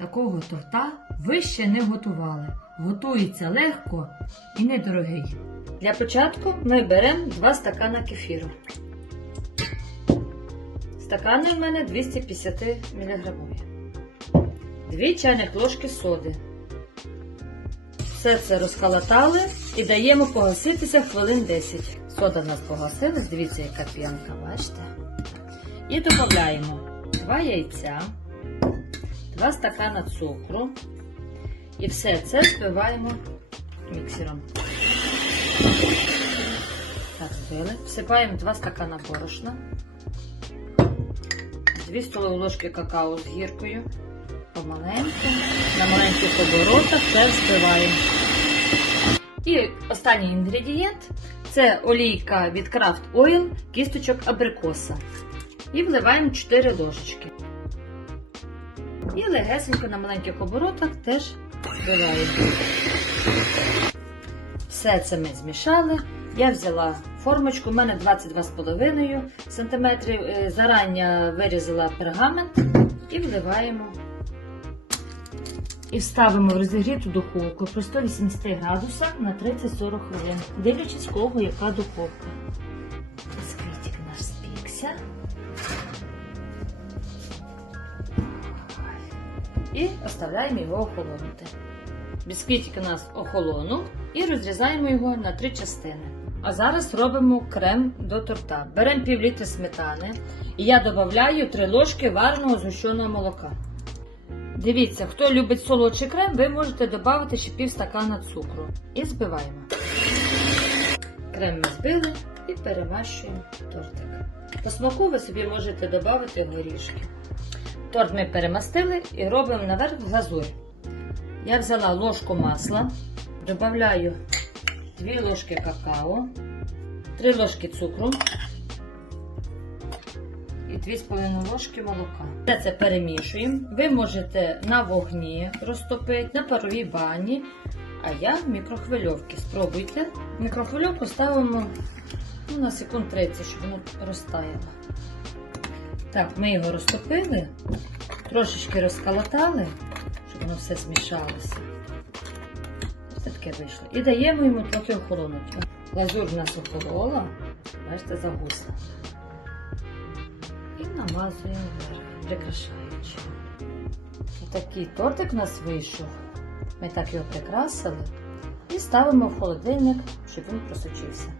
Такого торта ви ще не готували. Готується легко і недорогий. Для початку ми беремо 2 стакана кефіру. Стакани в мене 250 мг. 2 чайних ложки соди. Все це розколотали і даємо погаситися хвилин 10. Сода в нас погасилась, дивіться, яка п'янка, бачите? І додаємо 2 яйця, 2 стакана цукру. І все це збиваємо міксером. Так, збили. Всипаємо 2 стакана борошна, 2 столові ложки какао з гіркою. Помаленьку, на маленьких оборотах це збиваємо. І останній інгредієнт це олійка від Craft Oil, кісточок абрикоса. І вливаємо 4 ложечки. І легесенько на маленьких оборотах теж збиваємо. Все це ми змішали. Я взяла формочку, у мене 22,5 см. Зарані вирізала пергамент і вливаємо. І ставимо в розігріту духовку при 180 градусах на 30-40 хвилин, дивлячись, кого яка духовка. Бісквітик наш спікся. І оставляємо його охолонути. Бісквітик у нас охолонув і розрізаємо його на три частини. А зараз робимо крем до торта. Беремо пів літри сметани і я додаю 3 ложки вареного згущеного молока. Дивіться, хто любить солодший крем, ви можете додати ще пів стакана цукру. І збиваємо. Крем ми збили і перемащуємо тортик. По смаку ви собі можете додати горішки. Торт ми перемастили і робимо наверх глазурь. Я взяла ложку масла, додаю 2 ложки какао, 3 ложки цукру і 2,5 ложки молока. Все це перемішуємо. Ви можете на вогні розтопити, на паровій бані, а я в мікрохвильовці. Спробуйте. Мікрохвильовку ставимо ну, на секунд 30, щоб воно розтаяло. Так, ми його розтопили, трошечки розколотали, щоб воно все змішалося. Ось таке вийшло. І даємо йому трохи охолонути. Глазур в нас охолола, бачите, загусла. І намазуємо вверх, прикрашаючи. Такий тортик у нас вийшов. Ми так його прикрасили і ставимо в холодильник, щоб він просочився.